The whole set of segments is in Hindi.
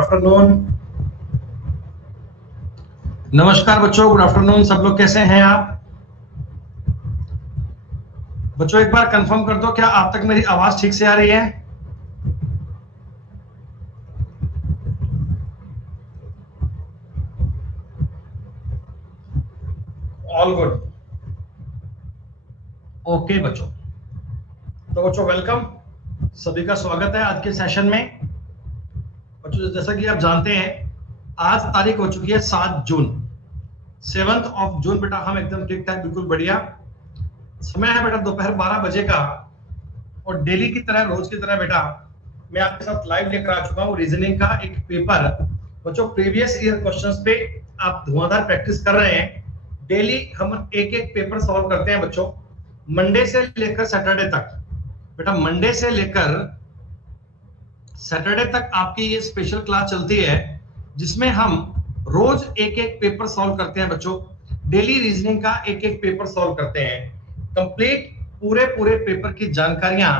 आफ्टरनून। नमस्कार बच्चों, गुड आफ्टरनून। सब लोग कैसे हैं आप? बच्चों एक बार कंफर्म कर दो, क्या आप तक मेरी आवाज ठीक से आ रही है? All good. ओके बच्चों, तो बच्चों वेलकम, सभी का स्वागत है आज के सेशन में। बच्चों जैसा कि आप जानते हैं, आज तारीख हो चुकी है 7 जून, 7th ऑफ जून। बेटा हम एकदम ठीक ठाक, बिल्कुल बढ़िया। समय है बेटा दोपहर 12 बजे का, और डेली की तरह, रोज की तरह बेटा मैं आपके साथ लाइव लेकर आ चुका हूँ रीजनिंग का एक पेपर। बच्चों प्रीवियस ईयर क्वेश्चंस पे आप धुआंधार प्रैक्टिस कर रहे हैं। डेली हम एक एक पेपर सॉल्व करते हैं बच्चों, मंडे से लेकर सैटरडे तक। बेटा मंडे से लेकर सैटरडे तक आपकी ये स्पेशल क्लास चलती है, जिसमें हम रोज एक एक पेपर सॉल्व करते हैं बच्चों। डेली रीजनिंग का एक एक पेपर सॉल्व करते हैं। कंप्लीट पूरे पूरे पेपर की जानकारियां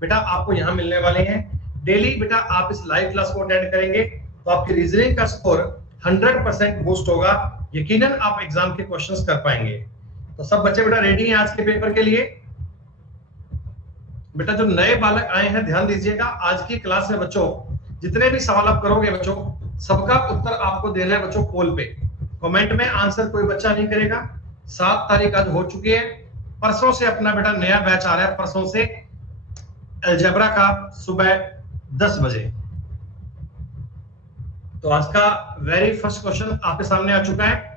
बेटा आपको यहां मिलने वाले हैं। डेली बेटा आप इस लाइव क्लास को अटेंड करेंगे तो आपकी रीजनिंग का स्कोर 100% बूस्ट होगा। यकीनन आप एग्जाम के क्वेश्चंस कर पाएंगे। तो सब बच्चे बेटा रेडी हैं आज के पेपर के लिए? बेटा जो नए बालक आए हैं ध्यान दीजिएगा, आज की क्लास में बच्चों जितने भी सवाल आप करोगे बच्चों, सबका उत्तर आपको देना है बच्चों पोल पे। कमेंट में आंसर कोई बच्चा नहीं करेगा। 7 तारीख आज हो चुकी है, परसों से अपना बेटा नया बैच आ रहा है, परसों से अलजेब्रा का सुबह 10 बजे। तो आज का वेरी फर्स्ट क्वेश्चन आपके सामने आ चुका है।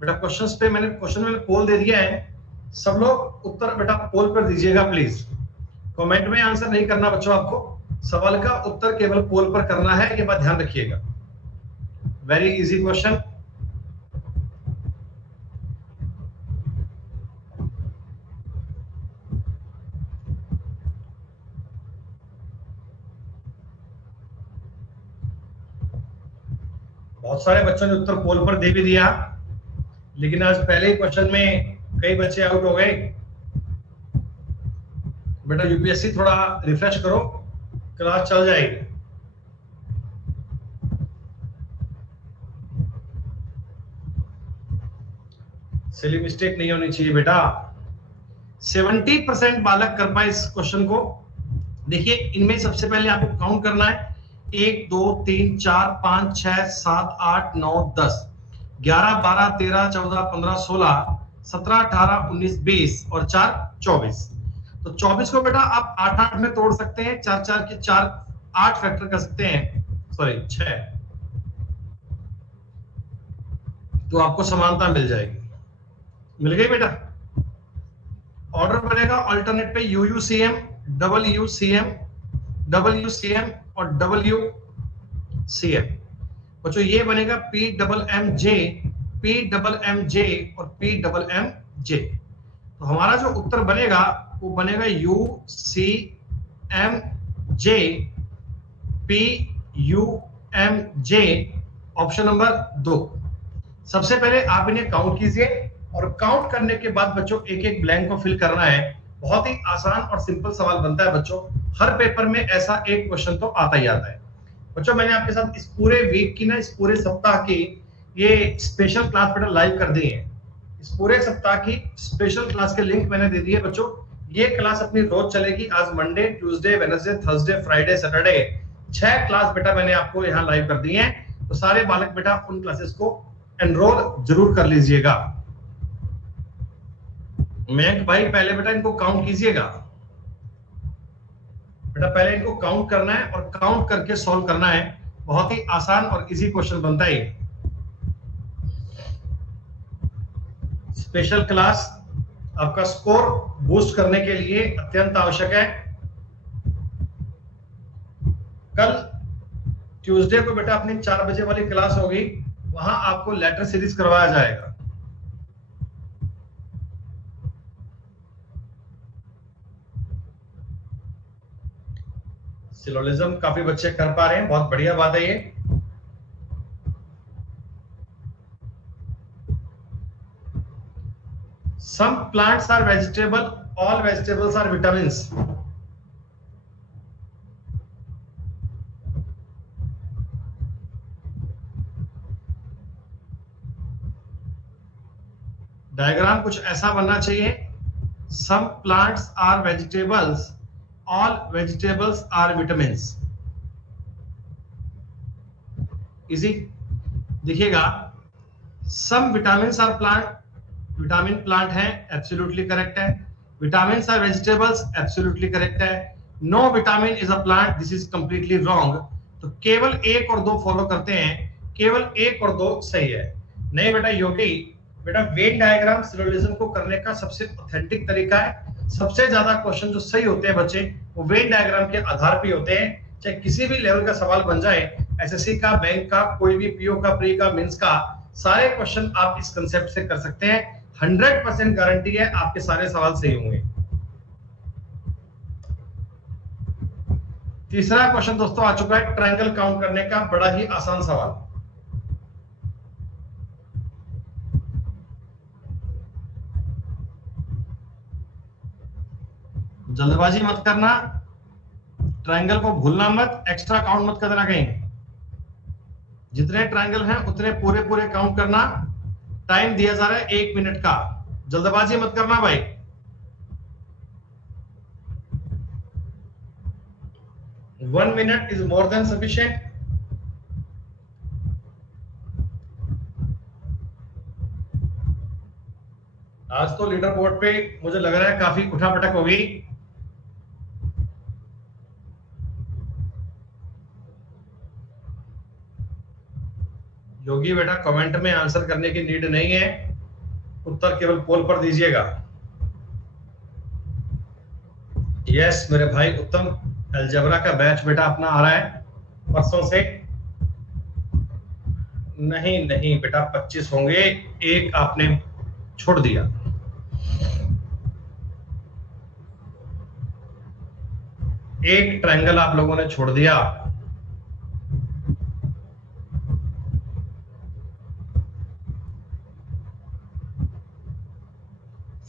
बेटा क्वेश्चंस पे क्वेश्चन में पोल दे दिया है, सब लोग उत्तर बेटा पोल पर दीजिएगा प्लीज। कमेंट में आंसर नहीं करना बच्चों, आपको सवाल का उत्तर केवल पोल पर करना है, ये बात ध्यान रखिएगा। Very easy question. बहुत सारे बच्चों ने उत्तर पोल पर दे भी दिया, लेकिन आज पहले ही क्वेश्चन में कई बच्चे आउट हो गए। बेटा यूपीएससी थोड़ा रिफ्रेश करो, क्लास चल जाएगी। सिली मिस्टेक नहीं होनी चाहिए बेटा। 70% बालक कर पाए इस क्वेश्चन को। देखिए इनमें सबसे पहले आपको काउंट करना है, 1 2 3 4 5 6 7 8 9 10 11 12 13 14 15 16 17 18 19 20 और 4 24। तो 24 को बेटा आप 8 8 में तोड़ सकते हैं, 4 4 के 4 8 फैक्टर कर सकते हैं, सॉरी 6, तो आपको समानता मिल जाएगी। मिल गई बेटा। ऑर्डर बनेगा अल्टरनेट पे यूयूसीएम, डब्ल्यूसीएम, डब्ल्यूसीएम और डब्ल्यूसीएम। बच्चों ये बनेगा P double M J, P double M J और पी डबल एम जे। तो हमारा जो उत्तर बनेगा वो बनेगा U C M J, P U M J, option number 2। सबसे पहले आप इन्हें काउंट कीजिए, और काउंट करने के बाद बच्चों एक एक ब्लैंक को फिल करना है। बहुत ही आसान और सिंपल सवाल बनता है बच्चों, हर पेपर में ऐसा एक क्वेश्चन तो आता ही आता है। बच्चों मैंने आपके साथ इस पूरे वीक की ना, इस पूरे सप्ताह की ये स्पेशल क्लास बेटा लाइव कर दी है। इस पूरे सप्ताह की स्पेशल क्लास के लिंक मैंने दे दिए बच्चों। ये क्लास अपनी रोज चलेगी। आज Monday, Tuesday, Wednesday, Thursday, Friday, Saturday, 6 class बेटा मैंने आपको यहाँ लाइव कर दी है। तो सारे बालक बेटा उन क्लासेस को एनरोल जरूर कर लीजिएगा। मयंक भाई पहले बेटा इनको काउंट कीजिएगा। बेटा पहले इनको काउंट करना है और काउंट करके सॉल्व करना है। बहुत ही आसान और इजी क्वेश्चन बनता है। स्पेशल क्लास आपका स्कोर बूस्ट करने के लिए अत्यंत आवश्यक है। कल ट्यूसडे को बेटा अपनी 4 बजे वाली क्लास होगी, वहां आपको लेटर सीरीज करवाया जाएगा। सिलोलिज्म काफी बच्चे कर पा रहे हैं, बहुत बढ़िया बात है ये। Some plants are vegetable, all vegetables are vitamins. Diagram कुछ ऐसा बनना चाहिए, some plants are vegetables, all vegetables are vitamins. Easy. देखिएगा, some vitamins are plant, vitamin plant है, एब्सोल्युटली करेक्ट है। Vitamins are vegetables, absolutely correct है। No vitamin is a plant, this is completely wrong. तो केवल एक और दो फॉलो करते हैं, केवल एक और दो सही है। नहीं बेटा योगी, बेटा वेन डायग्राम सिलोजिज्म को करने का सबसे ऑथेंटिक तरीका है। सबसे ज्यादा क्वेश्चन जो सही होते हैं बच्चे, वो वेन डायग्राम के आधार पे होते हैं। चाहे किसी भी लेवल का सवाल बन जाए, एसएससी का, बैंक का, कोई भी पीओ का, प्री का, मेंस का, सारे क्वेश्चन आप इस कंसेप्ट से कर सकते हैं। 100% गारंटी है आपके सारे सवाल सही होंगे। तीसरा क्वेश्चन दोस्तों आ चुका है, ट्रायंगल काउंट करने का, बड़ा ही आसान सवाल। जल्दबाजी मत करना, ट्रायंगल को भूलना मत, एक्स्ट्रा काउंट मत करना कहीं। जितने ट्रायंगल हैं उतने पूरे पूरे काउंट करना। टाइम दिया जा रहा है 1 मिनट का, जल्दबाजी मत करना भाई। One minute is more than sufficient. आज तो लीडर बोर्ड पे मुझे लग रहा है काफी उठापटक होगी। योगी बेटा कमेंट में आंसर करने की नीड नहीं है, उत्तर केवल पोल पर दीजिएगा। यस मेरे भाई उत्तम, अलजेब्रा का बैच बेटा अपना आ रहा है परसों से। नहीं नहीं बेटा 25 होंगे, एक आपने छोड़ दिया। एक ट्रायंगल आप लोगों ने छोड़ दिया।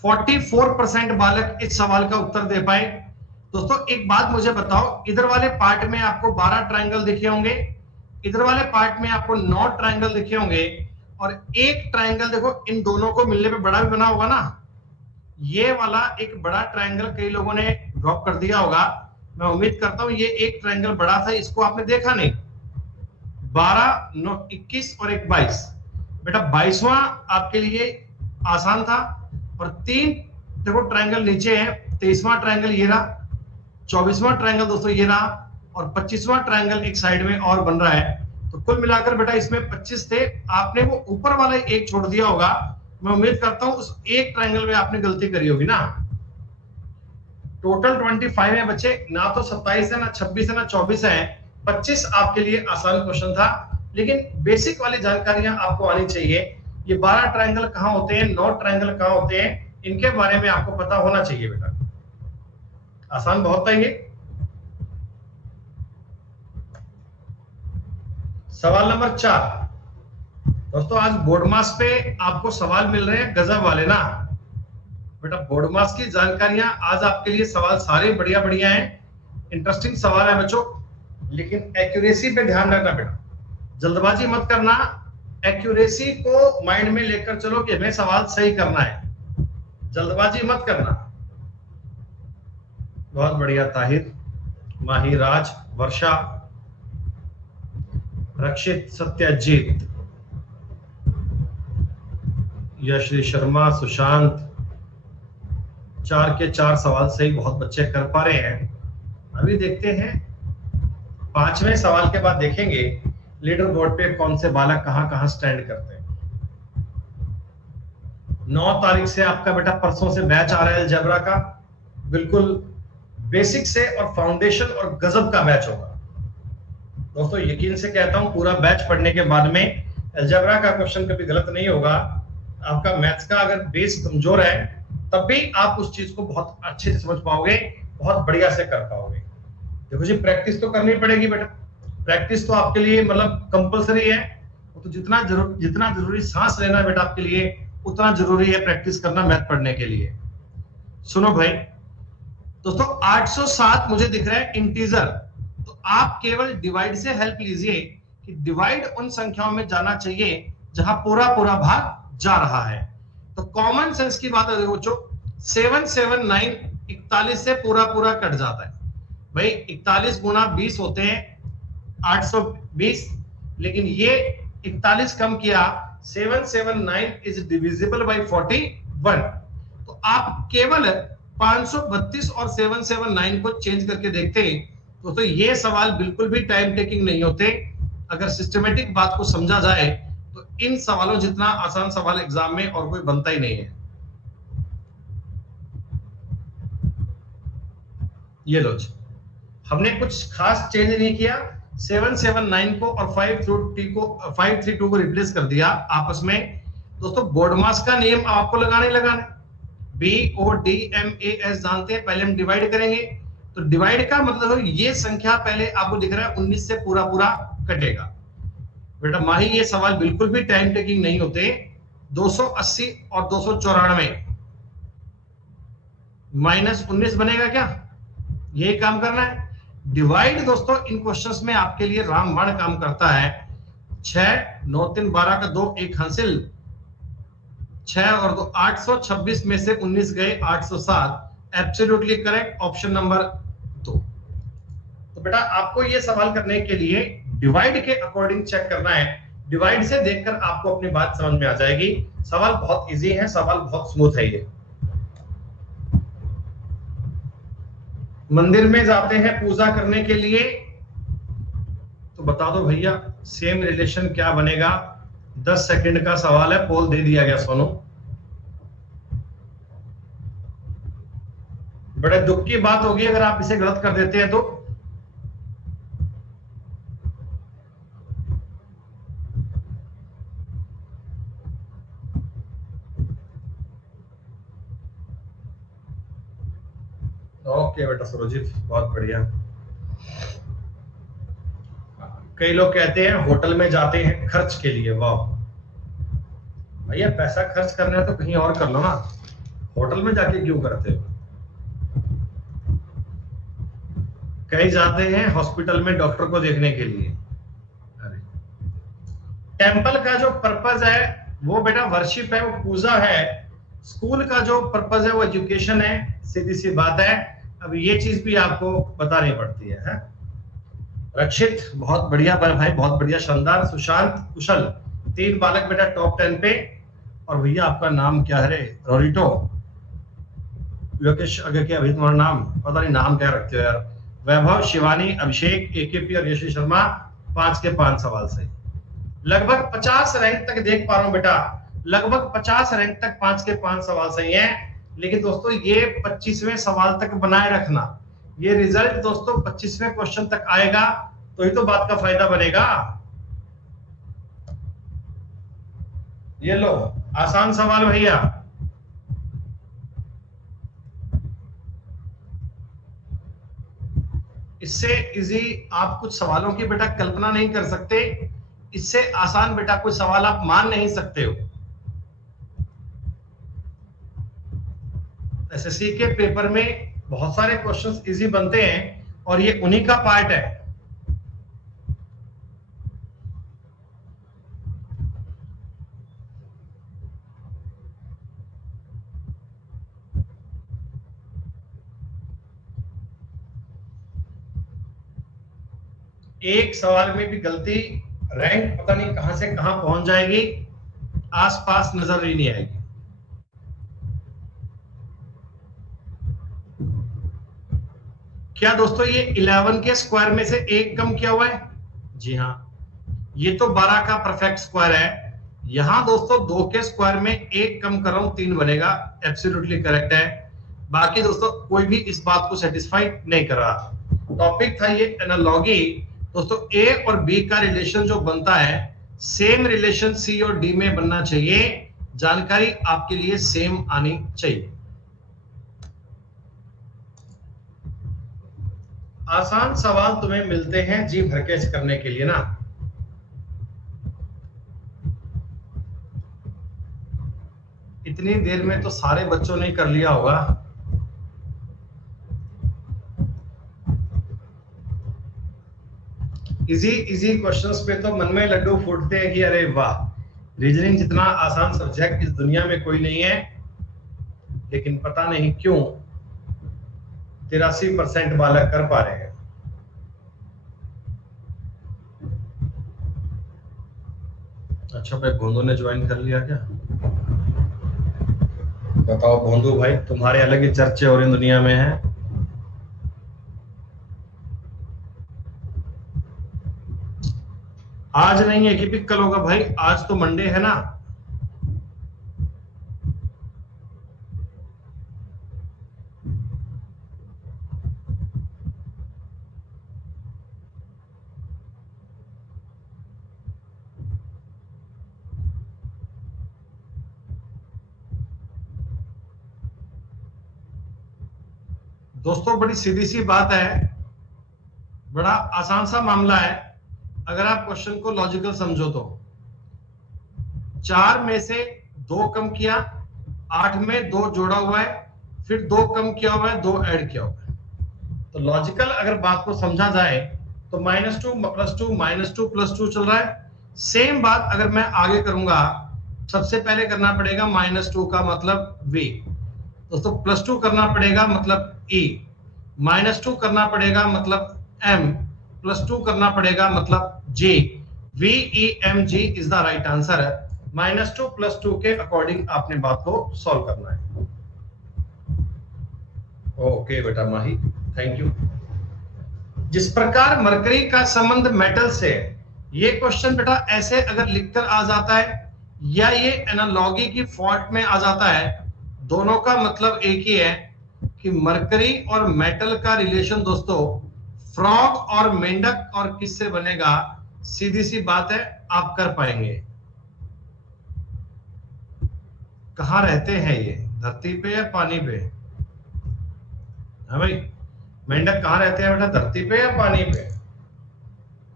%44 बालक इस सवाल का उत्तर दे पाए। दोस्तों एक बात मुझे बताओ, इधर वाले पार्ट में आपको 12 ट्रायंगल दिखे होंगे, इधर वाले पार्ट में आपको 9 ट्रायंगल दिखे होंगे, और एक ट्रायंगल देखो इन दोनों को मिलने पे बड़ा भी बना होगा ना। ये वाला एक बड़ा ट्रायंगल कई लोगों ने ड्रॉप कर दिया होगा। मैं उम्मीद करता हूं ये एक ट्रायंगल बड़ा था, इसको आपने देखा नहीं। 12, 9, 21 और एक 22। बेटा 22वां आपके लिए आसान था, और 3 देखो ट्रायंगल नीचे है। 23वां ट्रायंगल ये रहा, 24वां ट्रायंगल दोस्तों ये रहा, और 25वां ट्रायंगल एक साइड में और बन रहा है। तो कुल मिलाकर बेटा इसमें 25 थे, आपने वो ऊपर वाला एक छोड़ दिया होगा। मैं उम्मीद करता हूं उस एक ट्रायंगल में आपने गलती करी होगी ना। टोटल 25 है बच्चे, ना तो 27 है, ना 26 है, ना 24 है। 25 आपके लिए आसान क्वेश्चन था, लेकिन बेसिक वाली जानकारियां आपको आनी चाहिए। ये 12 ट्रायंगल कहां होते हैं, 9 ट्रायंगल कहां होते हैं, इनके बारे में आपको पता होना चाहिए बेटा। आसान बहुत था ये। सवाल नंबर 4 दोस्तों, आज बोर्ड मास पे आपको सवाल मिल रहे हैं गजब वाले ना बेटा। बोर्ड मास की जानकारियां आज आपके लिए, सवाल सारे बढ़िया बढ़िया हैं, इंटरेस्टिंग सवाल है बच्चों, लेकिन एक्यूरेसी पे ध्यान रखना बेटा। जल्दबाजी मत करना, एक्यूरेसी को माइंड में लेकर चलो कि हमें सवाल सही करना है, जल्दबाजी मत करना। बहुत बढ़िया ताहिर, माही, राज, वर्षा, रक्षित, सत्यजीत, यश्री शर्मा, सुशांत, 4 के 4 सवाल सही, बहुत बच्चे कर पा रहे हैं। अभी देखते हैं 5वें सवाल के बाद देखेंगे लीडर बोर्ड पे कौन से बालक कहां स्टैंड करते हैं। 9 तारीख से आपका बेटा परसों से बैच आ रहा है अलजेब्रा का, बिल्कुल बेसिक से और फाउंडेशन और गजब का बैच होगा दोस्तों। यकीन से कहता हूं पूरा बैच पढ़ने के बाद में अलजेब्रा का क्वेश्चन कभी गलत नहीं होगा। आपका मैथ्स का अगर बेस कमजोर है तब भी आप उस चीज को बहुत अच्छे से समझ पाओगे, बहुत बढ़िया से कर पाओगे। देखो जी, प्रैक्टिस तो करनी पड़ेगी बेटा, प्रैक्टिस तो आपके लिए मतलब कंपलसरी है। तो जितना जरूरी सांस लेना बेटा आपके लिए, उतना जरूरी है प्रैक्टिस करना मैथ पढ़ने के लिए। सुनो भाई दोस्तों, 807 मुझे दिख रहा है इंटीजर, तो आप केवल डिवाइड से हेल्प लीजिए कि डिवाइड उन संख्याओं में जाना चाहिए जहां पूरा पूरा भाग जा रहा है। तो कॉमन सेंस की बात है बच्चों, 779 41 से पूरा पूरा कट जाता है भाई। 41 गुना 20 होते हैं 820, लेकिन ये 41 कम किया, 779 इज डिविजिबल बाय 41। तो आप केवल 532 और 779 को चेंज करके देखते तो ये सवाल बिल्कुल भी टाइम टेकिंग नहीं होते। अगर सिस्टमेटिक बात को समझा जाए तो इन सवालों जितना आसान सवाल एग्जाम में और कोई बनता ही नहीं है। ये लो, हमने कुछ खास चेंज नहीं किया, 779 को और 532 को रिप्लेस कर दिया आपस में। दोस्तों बोर्ड मास का नियम आपको लगाना ही लगाना है, BODMAS जानते हैं। पहले हम डिवाइड करेंगे, तो डिवाइड का मतलब ये संख्या पहले आपको दिख रहा है 19 से पूरा पूरा कटेगा। बेटा माही ये सवाल बिल्कुल भी टाइम टेकिंग नहीं होते। 280 और 294 माइनस 19 बनेगा क्या, ये काम करना है। डिवाइड दोस्तों इन क्वेश्चंस में आपके लिए रामबाण काम करता है। 6 9 3 12 का 2 1 हासिल, 6 और 2 826 में से 19 गए 807, एब्सोल्युटली करेक्ट, ऑप्शन नंबर 2। तो बेटा आपको ये सवाल करने के लिए डिवाइड के अकॉर्डिंग चेक करना है। डिवाइड से देखकर आपको अपनी बात समझ में आ जाएगी। सवाल बहुत इजी है, सवाल बहुत स्मूथ है। ये मंदिर में जाते हैं पूजा करने के लिए, तो बता दो भैया सेम रिलेशन क्या बनेगा। 10 सेकंड का सवाल है, पोल दे दिया गया सोनू। बड़े दुख की बात होगी अगर आप इसे गलत कर देते हैं तो। ओके बेटा सुरजीत, बहुत बढ़िया। कई लोग कहते हैं होटल में जाते हैं खर्च के लिए। वाह भैया, पैसा खर्च करना है तो कहीं और कर लो ना, होटल में जाके क्यों करते हो। कई जाते हैं हॉस्पिटल में डॉक्टर को देखने के लिए। टेंपल का जो पर्पस है वो बेटा वर्शिप है, वो पूजा है। स्कूल का जो पर्पस है वो एजुकेशन है, सीधी सी बात है। अब ये चीज भी आपको बतानी पड़ती है। रक्षित बहुत बढ़िया भाई, बहुत बढ़िया, शानदार। सुशांत कुशल, 3 बालक बेटा टॉप 10 पे। और भैया आपका नाम क्या है रे, रोरिटो योगेश, अगर क्या भाई तुम्हारा नाम पता नहीं, नाम क्या रखते हो यार। वैभव, शिवानी, अभिषेक, AKP और यशी शर्मा, 5 के 5 सवाल सही। लगभग 50 रैंक तक देख पा रहा हूं बेटा, लगभग 50 रैंक तक 5 के 5 सवाल सही हैं। लेकिन दोस्तों ये 25वें सवाल तक बनाए रखना। ये रिजल्ट दोस्तों 25वें क्वेश्चन तक आएगा तो ही तो बात का फायदा बनेगा। ये लो आसान सवाल भैया। इससे इजी आप कुछ सवालों की बेटा कल्पना नहीं कर सकते। इससे आसान बेटा कोई सवाल आप मान नहीं सकते हो। एसएससी के पेपर में बहुत सारे क्वेश्चंस इजी बनते हैं और ये उन्हीं का पार्ट है। एक सवाल में भी गलती, रैंक पता नहीं कहां से कहां पहुंच जाएगी, आसपास नजर ही नहीं आएगी। क्या दोस्तों ये 11 के स्क्वायर में से 1 कम किया हुआ है? जी हाँ, ये तो 12 का परफेक्ट स्क्वायर है। यहां दोस्तों 2 के स्क्वायर में 1 कम कर रहा हूं, 3 बनेगा, एब्सोल्युटली करेक्ट है। बाकी दोस्तों कोई भी इस बात को सेटिस्फाई नहीं कर रहा। टॉपिक था ये एनालॉगी। दोस्तों ए और बी का रिलेशन जो बनता है, सेम रिलेशन सी और डी में बनना चाहिए। जानकारी आपके लिए सेम आनी चाहिए। आसान सवाल तुम्हें मिलते हैं जी भरकेज करने के लिए ना। इतनी देर में तो सारे बच्चों ने कर लिया होगा। इजी इजी क्वेश्चंस पे तो मन में लड्डू फूटते हैं कि अरे वाह, रीजनिंग जितना आसान सब्जेक्ट इस दुनिया में कोई नहीं है। लेकिन पता नहीं क्यों 83% बालक कर पा रहे हैं। अच्छा भाई, भोंदू ने ज्वाइन कर लिया क्या? बताओ भोंदू भाई, तुम्हारे अलग ही चर्चे और इन दुनिया में है। आज नहीं है कि भी कल होगा भाई, आज तो मंडे है ना। दोस्तों बड़ी सीधी सी बात है, बड़ा आसान सा मामला है। अगर आप क्वेश्चन को लॉजिकल समझो तो 4 में से 2 कम किया, 8 में 2 जोड़ा हुआ है, फिर 2 कम किया हुआ है, 2 ऐड किया हुआ है। तो लॉजिकल अगर बात को समझा जाए तो -2 + 2 -2 + 2 चल रहा है। सेम बात अगर मैं आगे करूंगा, सबसे पहले करना पड़ेगा -2 का मतलब v, दोस्तों +2 करना पड़ेगा मतलब e, -2 करना पड़ेगा मतलब m, +2 करना पड़ेगा मतलब j। VEMG is the right answer है। -2 + 2 के अकॉर्डिंग आपने बात को सॉल्व करना है। ओके बेटा माही, थैंक यू। जिस प्रकार मरकरी का संबंध मेटल से, ये क्वेश्चन बेटा ऐसे अगर लिखकर आ जाता है या ये एनालॉगी की फॉर्ट में आ जाता है, दोनों का मतलब एक ही है कि मरकरी और मेटल का रिलेशन दोस्तों फ्रॉग और मेंढक और किससे बनेगा। सीधी सी बात है, आप कर पाएंगे। कहां रहते हैं ये, धरती पे या पानी पे? हाँ भाई, मेंढक कहां रहते हैं बेटा, धरती पे या पानी पे?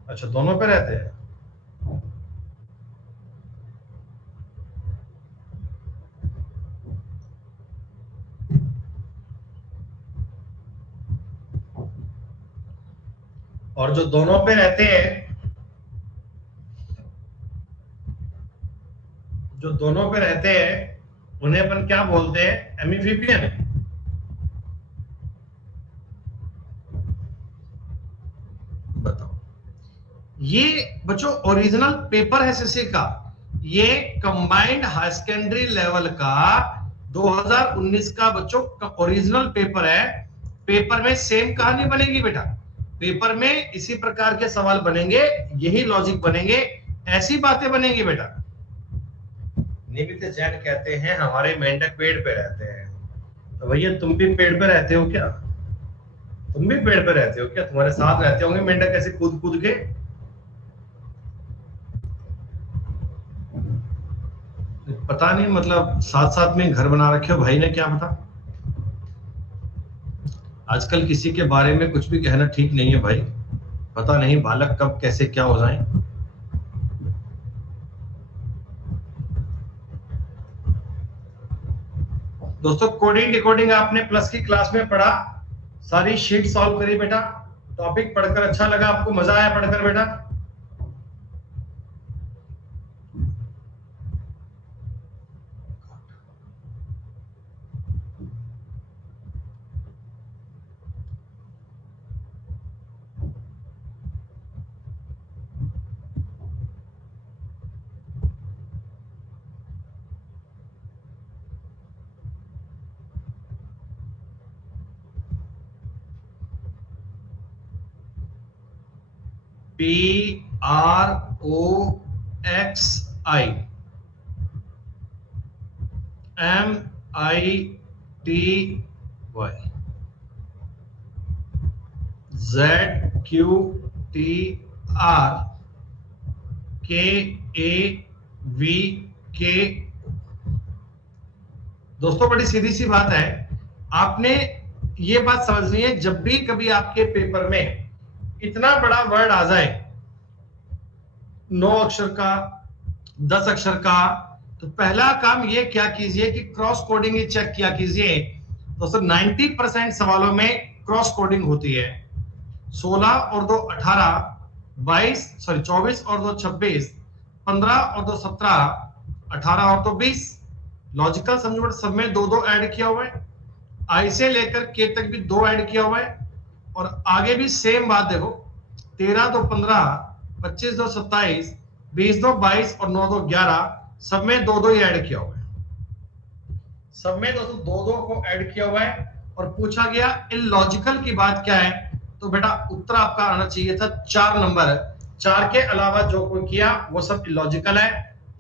अच्छा, दोनों पे रहते हैं। और जो दोनों पे रहते हैं, जो दोनों पे रहते हैं उन्हें अपन क्या बोलते हैं, एम्फीबियन। बताओ, ये बच्चों ओरिजिनल पेपर है सीसी का, ये कंबाइंड हाई सेकेंडरी लेवल का 2019 का बच्चों ओरिजिनल पेपर है। पेपर में सेम कहानी बनेगी बेटा, पेपर में इसी प्रकार के सवाल बनेंगे, यही लॉजिक बनेंगे, ऐसी बातें बनेंगी बेटा। निमित जैन कहते हैं हमारे मेंढक पेड़ पे रहते हैं, तो भैया तुम भी पेड़ पे रहते हो क्या? तुम भी पेड़ पे रहते हो क्या? तुम्हारे साथ रहते होंगे मेंढक ऐसे कूद कूद के। पता नहीं, मतलब साथ साथ में घर बना रखे हो भाई ने, क्या पता। आजकल किसी के बारे में कुछ भी कहना ठीक नहीं है भाई, पता नहीं बालक कब कैसे क्या हो जाए। दोस्तों कोडिंग डिकोडिंग आपने प्लस की क्लास में पढ़ा, सारी शीट सॉल्व करी बेटा। टॉपिक पढ़कर अच्छा लगा आपको, मजा आया पढ़कर बेटा? PROXI MITY ZQTRKAVK। दोस्तों बड़ी सीधी सी बात है, आपने ये बात समझनी है, जब भी कभी आपके पेपर में इतना बड़ा वर्ड आ जाए 9 अक्षर का, 10 अक्षर का, तो पहला काम ये क्या कीजिए कि क्रॉस कोडिंग चेक किया कीजिए दोस्तों। 90% सवालों में क्रॉस कोडिंग होती है। 16 और 2 18, 24 और 2 26, 15 और 2 17, 18 और 2 20। लॉजिकल समझो सब में दो दो ऐड किया हुआ है। आई से लेकर के तक भी दो ऐड किया हुआ है और आगे भी सेम बात देखो। 13 2 15, 25 2 27, 20 2 22 और 9 2 11, सब में दो दो ही ऐड किया हुआ है। सब में दोस्तों दो दो को ऐड किया हुआ है और पूछा गया इलॉजिकल की बात क्या है। तो बेटा उत्तर आपका आना चाहिए था 4 नंबर। 4 के अलावा जो कोई किया वो सब इलॉजिकल है।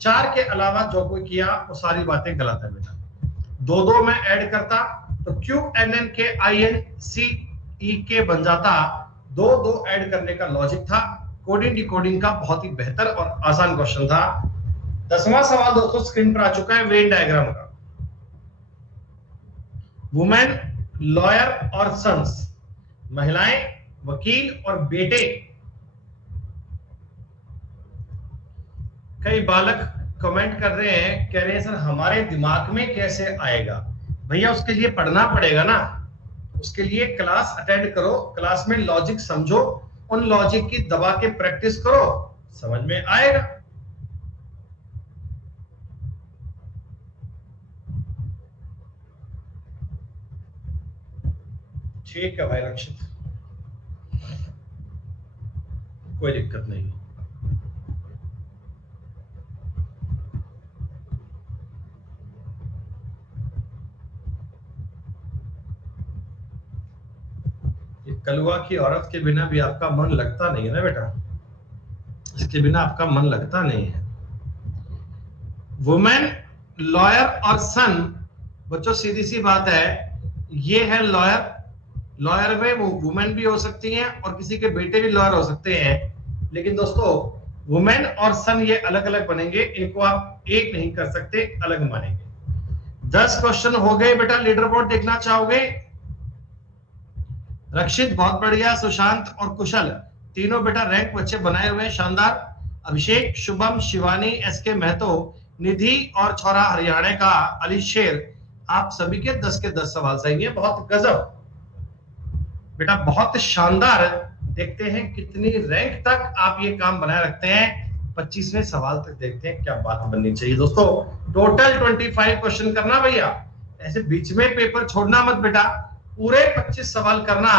4 के अलावा जो कोई किया वो सारी बातें गलत है बेटा। दो दो में ऐड करता तो क्यू एन एन के आई एन सी ई के बन जाता। दो दो ऐड करने का लॉजिक था। कोडिंग डिकोडिंग का बहुत ही बेहतर और आसान क्वेश्चन था। 10वां सवाल दोस्तों स्क्रीन पर आ चुका है वेन डायग्राम का। वुमेन, लॉयर और सन्स, महिलाएं, वकील और बेटे। कई बालक कमेंट कर रहे हैं, कह रहे हैं सर हमारे दिमाग में कैसे आएगा। भैया उसके लिए पढ़ना पड़ेगा ना। उसके लिए क्लास अटेंड करो, क्लास में लॉजिक समझो, उन लॉजिक की दबा के प्रैक्टिस करो, समझ में आएगा। ठीक है भाई रक्षित, कोई दिक्कत नहीं। ये कलुआ की औरत के बिना भी आपका मन लगता नहीं है ना बेटा, इसके बिना आपका मन लगता नहीं है। वुमेन, लॉयर और सन, बच्चों सीधी सी बात है, ये है लॉयर। लॉयर में वुमेन भी हो सकती हैं और किसी के बेटे भी लॉयर हो सकते हैं। लेकिन दोस्तों वुमेन और सन ये अलग अलग बनेंगे, इनको आप एक नहीं कर सकते, अलग मानेंगे। 10 क्वेश्चन हो गए बेटा। लीडर बोर्ड देखना चाहोगे? रक्षित बहुत बढ़िया, सुशांत और कुशल तीनों बेटा रैंक बच्चे बनाए हुए हैं, शानदार। अभिषेक, शुभम, शिवानी, एस के महतो, निधि और छोरा हरियाणा का अली शेर, आप सभी के 10 के 10 सवाल सही है। बहुत गजब बेटा, बहुत शानदार। देखते हैं कितनी रैंक तक आप ये काम बनाए रखते हैं। 25वें सवाल तक देखते हैं क्या बात बननी चाहिए दोस्तों। टोटल 25 क्वेश्चन करना भैया, ऐसे बीच में पेपर छोड़ना मत बेटा। पूरे 25 सवाल करना,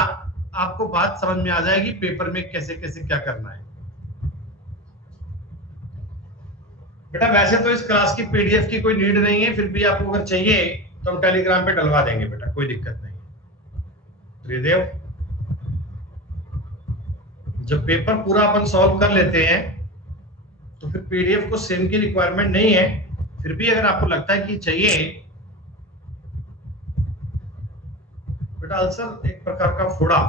आपको बात समझ में आ जाएगी पेपर में कैसे कैसे क्या करना है बेटा। वैसे तो इस क्लास की पीडीएफ की कोई नीड नहीं है, फिर भी आपको अगर चाहिए तो हम टेलीग्राम पे डलवा देंगे बेटा, कोई दिक्कत नहीं। त्रिदेव, जब पेपर पूरा अपन सॉल्व कर लेते हैं तो फिर पीडीएफ को सेम की रिक्वायरमेंट नहीं है। फिर भी अगर आपको लगता है कि चाहिए बेटा, अल्सर एक प्रकार का फोड़ा,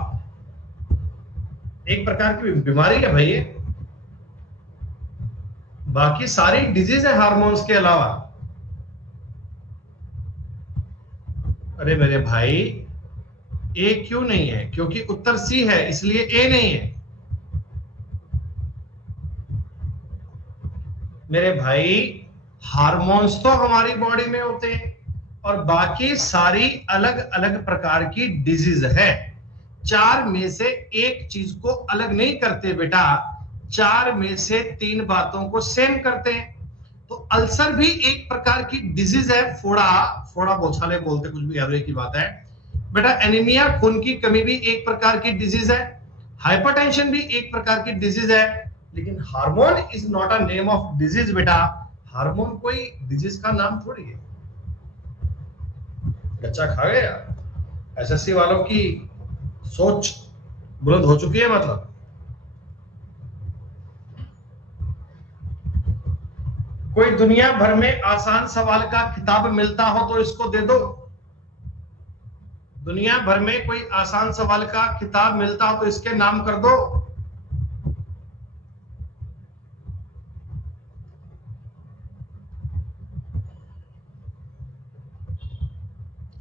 एक प्रकार की बीमारी है भाई। बाकी सारी डिजीज है हार्मोन्स के अलावा। अरे मेरे भाई, ए क्यों नहीं है? क्योंकि उत्तर सी है इसलिए ए नहीं है मेरे भाई। हार्मोन्स तो हमारी बॉडी में होते हैं और बाकी सारी अलग अलग प्रकार की डिजीज है। 4 में से एक चीज को अलग नहीं करते बेटा, 4 में से 3 बातों को सेम करते हैं। तो अल्सर भी एक प्रकार की डिजीज है। फोड़ा, फोड़ा बोछाले बोलते, कुछ भी हर की बात है बेटा। एनीमिया, खून की कमी भी एक प्रकार की डिजीज है। हाइपरटेंशन भी एक प्रकार की डिजीज है। लेकिन hormone is not a name of disease बेटा। हार्मोन कोई डिजीज का नाम थोड़ी है। कच्चा खा गया। एसएससी वालों की सोच बुलंद हो चुकी है मतलब। कोई दुनिया भर में आसान सवाल का खिताब मिलता हो तो इसको दे दो। दुनिया भर में कोई आसान सवाल का खिताब मिलता हो तो इसके नाम कर दो।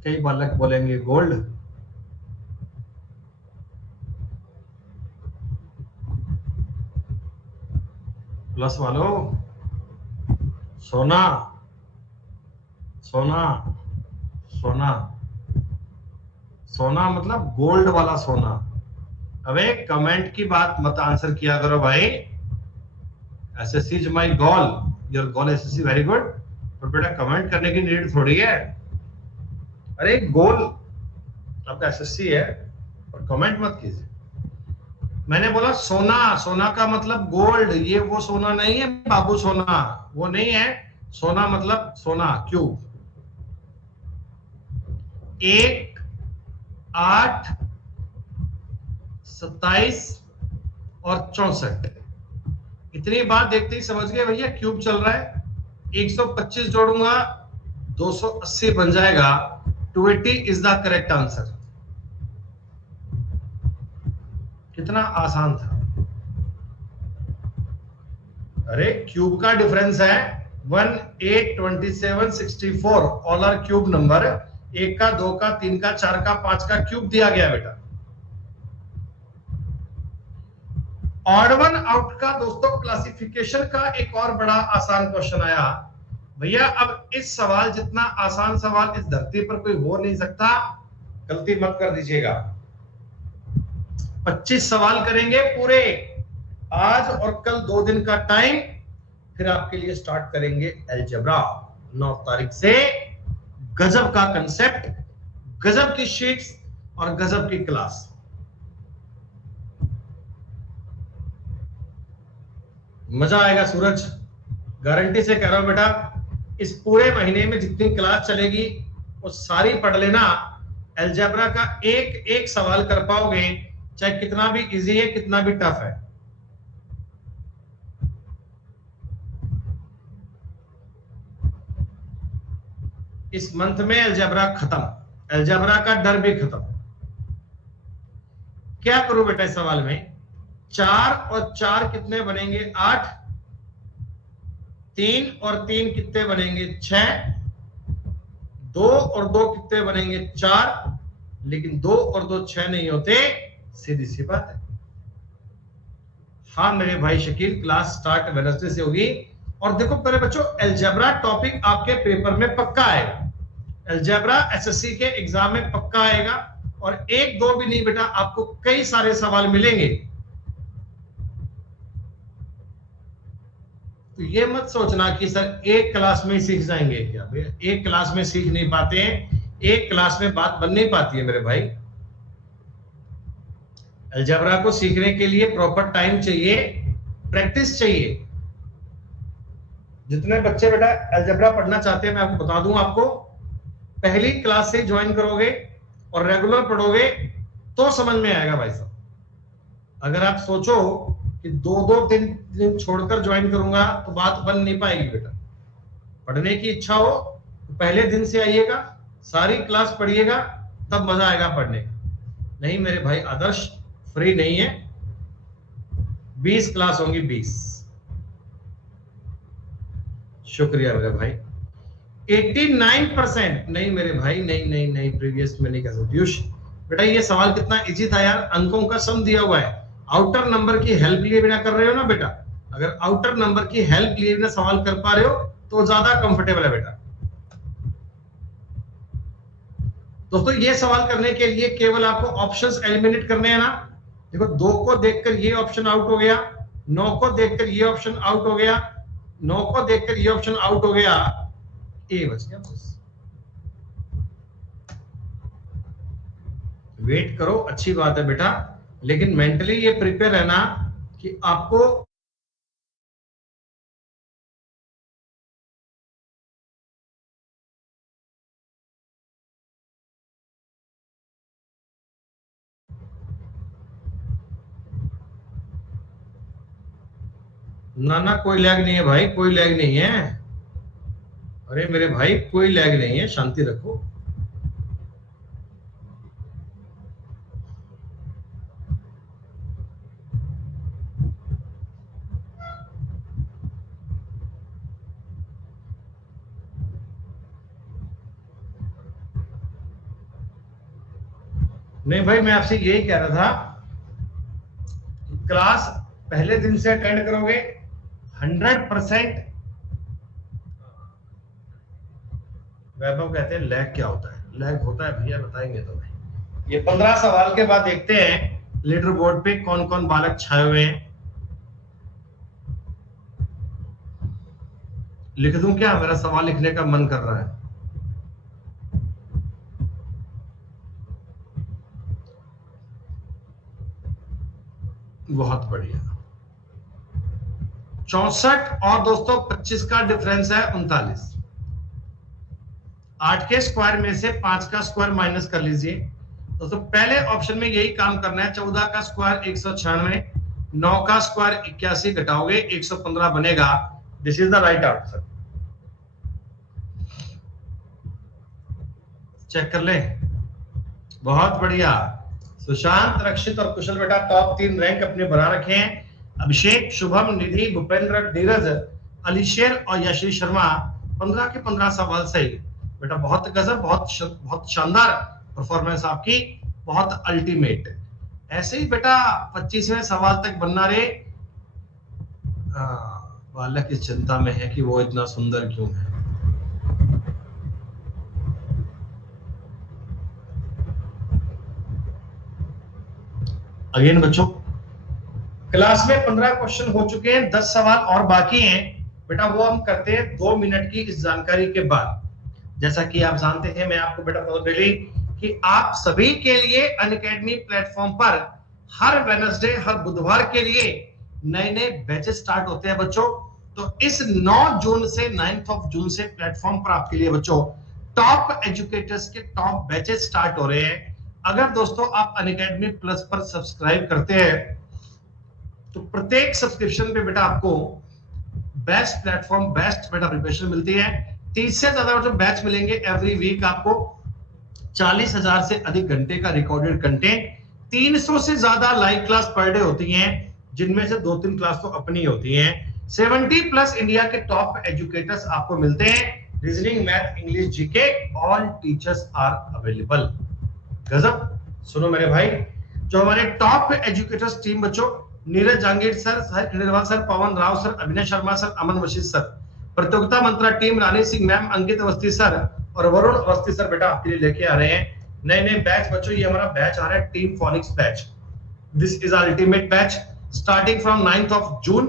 कई बालक बोलेंगे गोल्ड। प्लस वालों, सोना, सोना, सोना, सोना मतलब गोल्ड वाला सोना। अबे कमेंट की बात मत आंसर किया करो भाई। SSC is my goal, your goal SSC very good, पर बेटा कमेंट करने की नीड थोड़ी है। अरे गोल आपका एसएससी है और कमेंट मत कीजिए। मैंने बोला सोना, सोना का मतलब गोल्ड, ये वो सोना नहीं है बाबू, सोना वो नहीं है। सोना मतलब सोना क्यूब। 1, 8, 27 और 64, इतनी बात देखते ही समझ गए भैया क्यूब चल रहा है। 125 जोड़ूंगा 280 बन जाएगा। 280 इज द करेक्ट आंसर। कितना आसान था। अरे क्यूब का डिफरेंस है 1, 8, 27, 64, ऑल आर क्यूब नंबर। 1 का, 2 का, 3 का, 4 का, 5 का क्यूब दिया गया बेटा। ऑड वन आउट का दोस्तों क्लासिफिकेशन का एक और बड़ा आसान क्वेश्चन आया भैया। अब इस सवाल जितना आसान सवाल इस धरती पर कोई हो नहीं सकता, गलती मत कर दीजिएगा। 25 सवाल करेंगे पूरे, आज और कल 2 दिन का टाइम, फिर आपके लिए स्टार्ट करेंगे अलजेब्रा 9 तारीख से। गजब का कंसेप्ट, गजब की शीट्स और गजब की क्लास। मजा आएगा सूरज, गारंटी से कह रहा हूं बेटा। इस पूरे महीने में जितनी क्लास चलेगी वो सारी पढ़ लेना। अलजेब्रा का एक एक सवाल कर पाओगे, चाहे कितना भी इजी है कितना भी टफ है। इस मंथ में अलजेब्रा खत्म, अलजेब्रा का डर भी खत्म। क्या करूं बेटा इस सवाल में? 4 और 4 कितने बनेंगे? 8। 3 और 3 कितने बनेंगे? 6। 2 और 2 कितने बनेंगे? 4। लेकिन 2 और 2 6 नहीं होते, सीधी सी बात है। हाँ मेरे भाई शकील, क्लास स्टार्ट वेडनेसडे से होगी। और देखो पहले बच्चों, अलजेब्रा टॉपिक आपके पेपर में पक्का आएगा। अलजेब्रा एसएससी के एग्जाम में पक्का आएगा, और एक दो भी नहीं बेटा, आपको कई सारे सवाल मिलेंगे। तो ये मत सोचना कि सर एक क्लास में ही सीख जाएंगे। क्या भैया एक क्लास में सीख नहीं पाते हैं, एक क्लास में बात बन नहीं पाती है मेरे भाई। अलजेब्रा को सीखने के लिए प्रॉपर टाइम चाहिए, प्रैक्टिस चाहिए। जितने बच्चे बेटा अलजेब्रा पढ़ना चाहते हैं, मैं आपको बता दूं, आपको पहली क्लास से ज्वाइन करोगे और रेगुलर पढ़ोगे तो समझ में आएगा भाई साहब। अगर आप सोचो कि 2-2 दिन छोड़कर ज्वाइन करूंगा तो बात बन नहीं पाएगी बेटा। पढ़ने की इच्छा हो तो पहले दिन से आइएगा, सारी क्लास पढ़िएगा, तब मजा आएगा पढ़ने का। नहीं मेरे भाई आदर्श फ्री नहीं है, 20 क्लास होंगी 20। शुक्रिया मेरे भाई। 89% नहीं मेरे भाई, नहीं नहीं नहीं, प्रीवियस में नहीं कह सकती। पीयूष बेटा ये सवाल कितना इजी था यार, अंकों का सम दिया हुआ है। आउटर नंबर की हेल्प लिए बिना कर रहे हो ना बेटा, अगर आउटर नंबर की हेल्प लिए बिना सवाल कर पा रहे हो तो ज्यादा कंफर्टेबल है बेटा। दोस्तों ये सवाल करने के लिए केवल आपको ऑप्शंस एलिमिनेट करने हैं ना। देखो 2 को देखकर ये ऑप्शन आउट हो गया, 9 को देखकर ये ऑप्शन आउट हो गया, 9 को देखकर ये ऑप्शन आउट हो गया, ए बच गया बस। वेट करो, अच्छी बात है बेटा, लेकिन मेंटली ये प्रिपेयर रहना कि आपको ना ना कोई लैग नहीं है भाई, कोई लैग नहीं है। अरे मेरे भाई कोई लैग नहीं है, शांति रखो। नहीं भाई मैं आपसे यही कह रहा था, क्लास पहले दिन से अटेंड करोगे 100%। वैभव कहते हैं लैग क्या होता है? लैग होता है भैया, बताएंगे तुम्हें। ये 15 सवाल के बाद देखते हैं लीडर बोर्ड पे कौन कौन बालक छाए हुए हैं। लिख दूं क्या? मेरा सवाल लिखने का मन कर रहा है। बहुत बढ़िया। 64 और दोस्तों 25 का डिफरेंस है 39। 8 के स्क्वायर में से 5 का स्क्वायर माइनस कर लीजिए दोस्तों। पहले ऑप्शन में यही काम करना है। 14 का स्क्वायर 196, 9 का स्क्वायर 81 घटाओगे 115 बनेगा। This is the right answer. Check कर ले। बहुत बढ़िया। सुशांत, रक्षित और कुशल बेटा टॉप 3 रैंक अपने बना रखे हैं। अभिषेक, शुभम, निधि, भूपेंद्र, धीरज, अलीशेर और यशीष शर्मा 15 के 15 सवाल सही बेटा। बहुत गजब, बहुत शानदार परफॉर्मेंस आपकी, बहुत अल्टीमेट। ऐसे ही बेटा 25वें सवाल तक बनना रे। बालक इस चिंता में है कि वो इतना सुंदर क्यों है। अगेन बच्चों, क्लास में 15 क्वेश्चन हो चुके हैं, 10 सवाल और बाकी हैं बेटा। वो हम करते हैं 2 मिनट की इस जानकारी के बाद। जैसा कि आप जानते हैं, मैं आपको बेटा बता डेली कि आप सभी के लिए अनअकैडमी प्लेटफॉर्म पर हर वेडनेसडे, हर बुधवार के लिए नए नए बैचेस स्टार्ट होते हैं बच्चों। तो इस 9 जून से 9 जून से प्लेटफॉर्म पर आपके लिए बच्चों टॉप एजुकेटर्स के टॉप बैचेस स्टार्ट हो रहे हैं। अगर दोस्तों आप अनअकैडमी प्लस पर सब्सक्राइब करते हैं तो प्रत्येक सब्सक्रिप्शन पे बेटा आपको बेस्ट प्लेटफॉर्म, बेस्ट बेटा प्रिपरेशन मिलती है। 30 से ज्यादा जो बैच मिलेंगे एवरी वीक आपको। 40,000 से अधिक घंटे का रिकॉर्डेड कंटेंट, 300 से ज्यादा लाइव क्लास पर डे होती हैं, जिनमें से 2-3 क्लास तो अपनी होती हैं। 70+ इंडिया के टॉप एजुकेटर्स आपको मिलते हैं। Reasoning, math, English, GK, all teachers are available. गजब। सुनो मेरे भाई, जो हमारे टॉप एजुकेटर्स टीम बच्चों, नीरज जहांगीर सर, साहिब खंडेलवाल सर, पवन राव सर, अभिनय शर्मा सर, अमन वशिष्ठ सर। प्रतियोगिता मंत्रा टीम, रानी सिंह मैम, अंकित अवस्थी सर और वरुण अवस्थी सर बेटा आपके लिए लेके आ रहे हैं नए नए बैच बच्चों। ये हमारा बैच आ रहा है team phoenix batch. This is ultimate batch starting from 9 June.